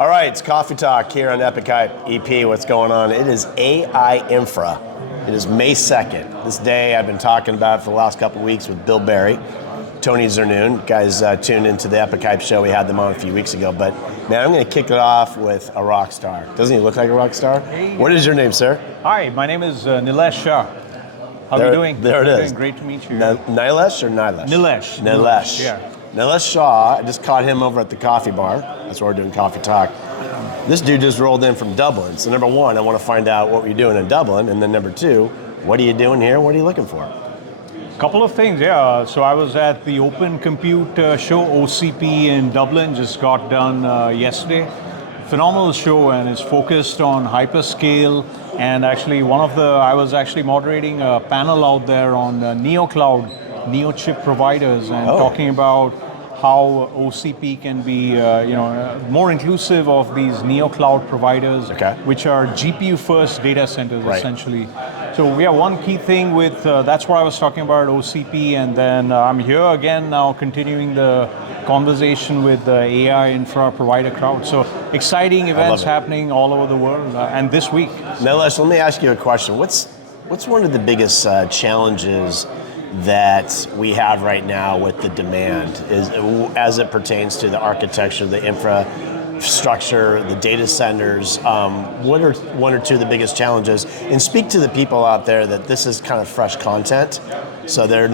All right, it's Coffee Talk here on Epic Hype EP. What's going on? It is INFRA. It is May 2nd. This day I've been talking about for the last couple of weeks with Bill Berry, Tony Zernoon. Guys tuned into the Epic Hype show. We had them on a few weeks ago. But man, I'm going to kick it off with a rock star. Doesn't he look like a rock star? Hey. What is your name, sir? Hi, my name is Nilesh Shah. How are you doing? There it is. Great to meet you. Nilesh or Nilesh? Nilesh. Nilesh. Yeah. Nilesh Shah, I just caught him over at the coffee bar. That's where we're doing Coffee Talk. This dude just rolled in from Dublin. So number one, I want to find out what you're doing in Dublin. And then number two, what are you doing here? What are you looking for? Couple of things, yeah. So I was at the Open Compute show, OCP in Dublin, just got done yesterday. Phenomenal show, and it's focused on hyperscale. And actually I was actually moderating a panel out there on NeoCloud, Neo chip providers, and talking about how OCP can be more inclusive of these NeoCloud providers, which are GPU-first data centers, essentially. So we have one key thing with, that's what I was talking about, OCP, and then I'm here again now continuing the conversation with the AI infra provider crowd. So exciting events happening all over the world, and this week. Nilesh, let me ask you a question. What's one of the biggest challenges that we have right now with the demand is as it pertains to the architecture, the infrastructure, the data centers? What are one or two of the biggest challenges? And speak to the people out there that this is kind of fresh content, so they're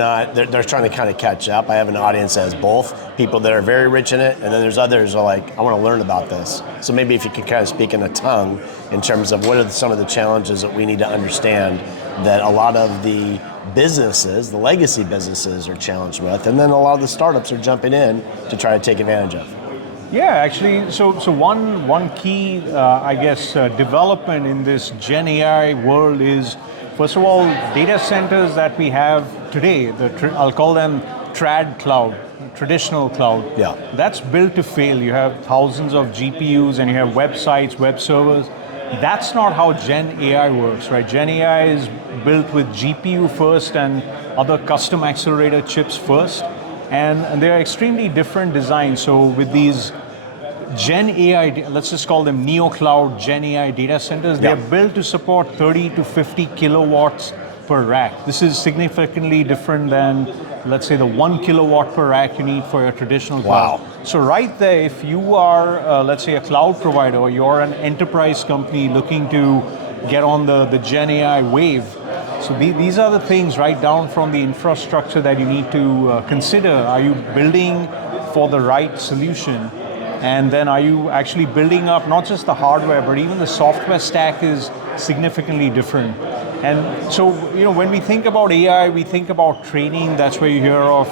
trying to kind of catch up. I have an audience that has both, people that are very rich in it, and then there's others who are like, I want to learn about this. So maybe if you could kind of speak in a tongue in terms of what are some of the challenges that we need to understand that a lot of the businesses, the legacy businesses, are challenged with, and then a lot of the startups are jumping in to try to take advantage of. Yeah, actually, so one key, development in this Gen AI world is, first of all, data centers that we have today, I'll call them TradCloud, traditional cloud. Yeah. That's built to fail. You have thousands of GPUs and you have websites, web servers. That's not how Gen AI works, right? Gen AI is built with GPU first and other custom accelerator chips first, and they're extremely different designs. So with these Gen AI, let's just call them NeoCloud Gen AI data centers, they're built to support 30 to 50 kilowatts per rack. This is significantly different than, let's say, the 1 kilowatt per rack you need for your traditional cloud. Wow. So right there, if you are, let's say, a cloud provider, or you're an enterprise company looking to get on the Gen AI wave, so these are the things right down from the infrastructure that you need to consider. Are you building for the right solution? And then are you actually building up not just the hardware, but even the software stack is significantly different. And so, when we think about AI, we think about training. That's where you hear of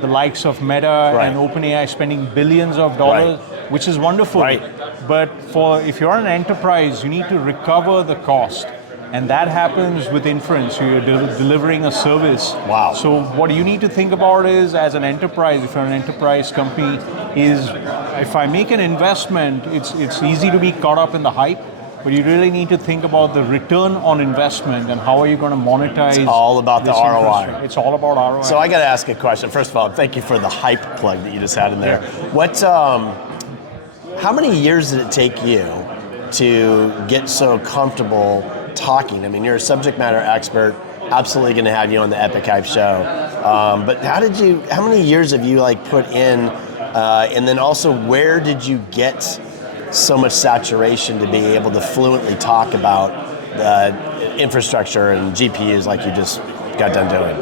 the likes of Meta and OpenAI spending billions of dollars, which is wonderful. But if you're an enterprise, you need to recover the cost. And that happens with inference. You're delivering a service. Wow. So what you need to think about is, as an enterprise, if you're an enterprise company, is if I make an investment, it's easy to be caught up in the hype, but you really need to think about the return on investment and how are you going to monetize. It's all about the ROI. It's all about ROI. So I got to ask a question. First of all, thank you for the hype plug that you just had in there. How many years did it take you to get so comfortable talking? I mean, you're a subject matter expert, absolutely going to have you on the Epic Hype show. But how many years have you put in, and then also where did you get so much saturation to be able to fluently talk about infrastructure and GPUs like you just got done doing?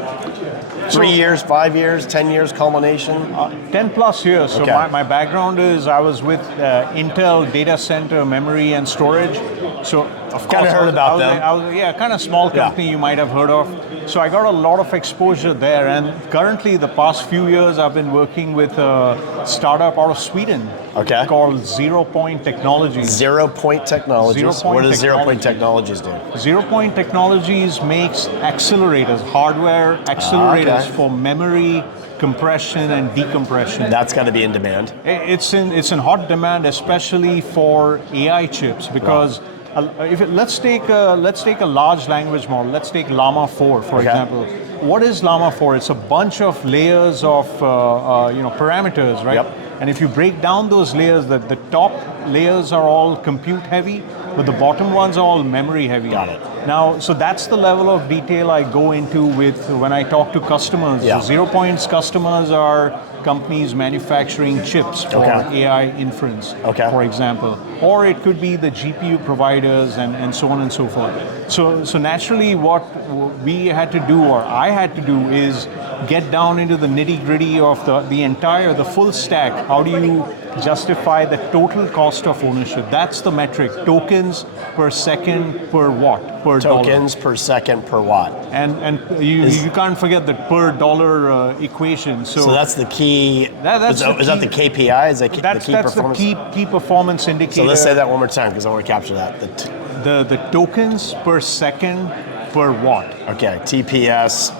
3 years, 5 years, 10 years culmination? 10 plus years. So my background is I was with Intel data center memory and storage. So I've kind of heard about them. I was kind of small company you might have heard of. So I got a lot of exposure there. And currently the past few years I've been working with a startup out of Sweden called ZeroPoint Technologies. ZeroPoint Technologies. What does ZeroPoint Technologies do? ZeroPoint Technologies makes accelerators, hardware accelerators for memory compression and decompression. That's got to be in demand. It's in hot demand, especially for AI chips, because let's take a large language model. Let's take Llama 4, for example. What is Llama 4? It's a bunch of layers of parameters, right? And if you break down those layers, the top layers are all compute heavy, but the bottom ones are all memory heavy. Got it. Now, so that's the level of detail I go into with when I talk to customers. Yeah. So ZeroPoint's customers are companies manufacturing chips for AI inference, for example. Or it could be the GPU providers and so on and so forth. So naturally what we had to do, or I had to do, is get down into the nitty-gritty of the full stack. How do you justify the total cost of ownership? That's the metric. Tokens per second per watt, per dollar. Tokens per second per watt. And you can't forget the per dollar equation. So that's the key. Is that the KPI? Is that that's the key performance? That's the key performance indicator. So let's say that one more time because I want to capture that. The tokens per second per watt. Okay, TPS.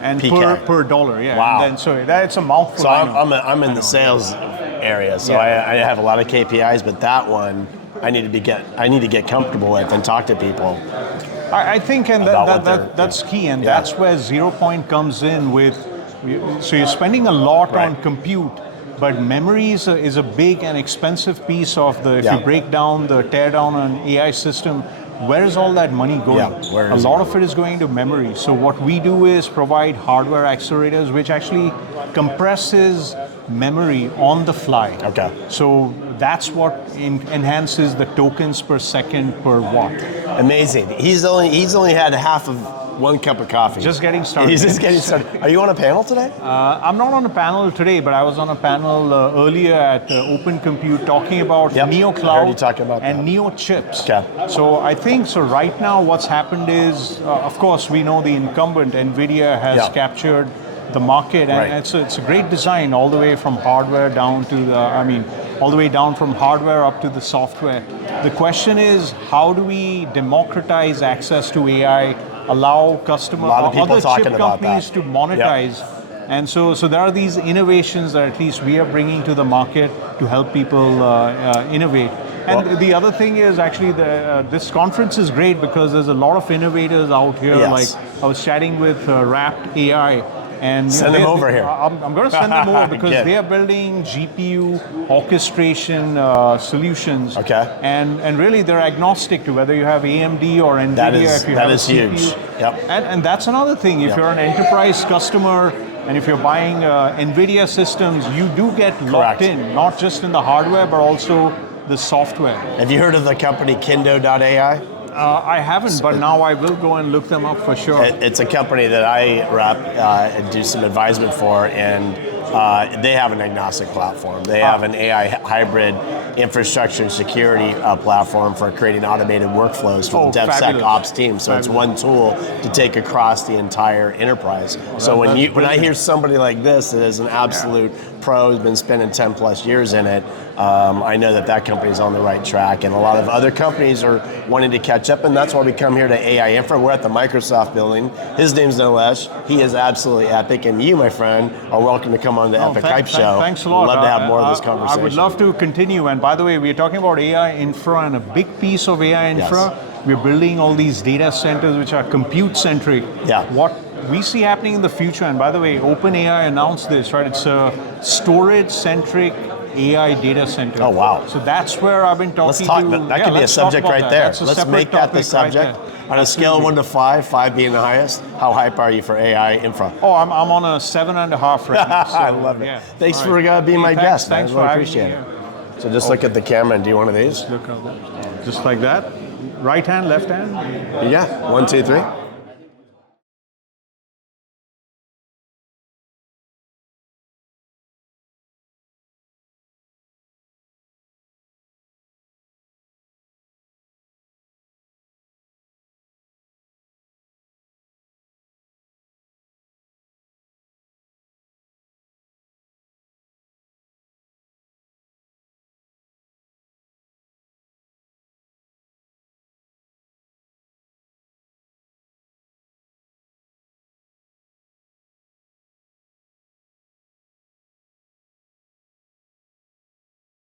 And PK. per dollar, yeah. Wow. And then, so that's a mouthful. So I'm in the sales area, so I have a lot of KPIs, but that one I need to get comfortable with and talk to people. I think, and that's key, and that's where ZeroPoint comes in with. So you're spending a lot on compute, but memory is a big and expensive piece of the. If you break down the tear down an AI system, where is all that money going? A lot of it is going to memory. So what we do is provide hardware accelerators, which actually compresses memory on the fly. Okay. So that's what enhances the tokens per second per watt. Amazing. He's only had half of one cup of coffee. Just getting started. He's just getting started. Are you on a panel today? I'm not on a panel today, but I was on a panel earlier at Open Compute talking about NeoCloud and Neo chips. Okay. So I think, right now what's happened is, of course, we know the incumbent, NVIDIA, has captured the market, and it's a great design all the way from hardware down to all the way down from hardware up to the software. The question is, how do we democratize access to AI, allow customers, other chip companies to monetize? And so there are these innovations that at least we are bringing to the market to help people innovate. And the other thing is actually this conference is great because there's a lot of innovators out here. Like I was chatting with Wrapped AI. And send them over here. I'm going to send them over because they are building GPU orchestration solutions. Okay. And really they're agnostic to whether you have AMD or NVIDIA. That is huge. Yep. And that's another thing. If you're an enterprise customer and if you're buying NVIDIA systems, you do get locked in, not just in the hardware, but also the software. Have you heard of the company Kendo.ai? I haven't, but now I will go and look them up for sure. It's a company that I rep and do some advisement for, and they have an agnostic platform. They have an AI hybrid infrastructure and security platform for creating automated workflows for the DevSecOps team. So it's one tool to take across the entire enterprise. So when I hear somebody like this that is an absolute pro, who's been spending 10 plus years in it, I know that company is on the right track, and a lot of other companies are wanting to catch up, and that's why we come here to AI Infra. We're at the Microsoft building. His name's Nilesh. He is absolutely epic, and you, my friend, are welcome to come on the Epic Hype Show. Thanks a lot. We'd love to have more of this conversation. I would love to continue, and by the way, we're talking about AI Infra, and a big piece of AI Infra, we're building all these data centers which are compute-centric. What we see happening in the future, and by the way, OpenAI announced this, right? It's a storage-centric AI data center. Oh, wow. So that's where I've been talking to. That could be a subject right there. Let's make that the subject. On a scale of 1 to 5, 5 being the highest, how hype are you for AI Infra? Oh, I'm on a 7.5 right now. So, I love it. Thanks for being my guest. Thanks for having me here. So just look at the camera and do one of these. Just like that. Right hand, left hand? Yeah, 1, 2, 3.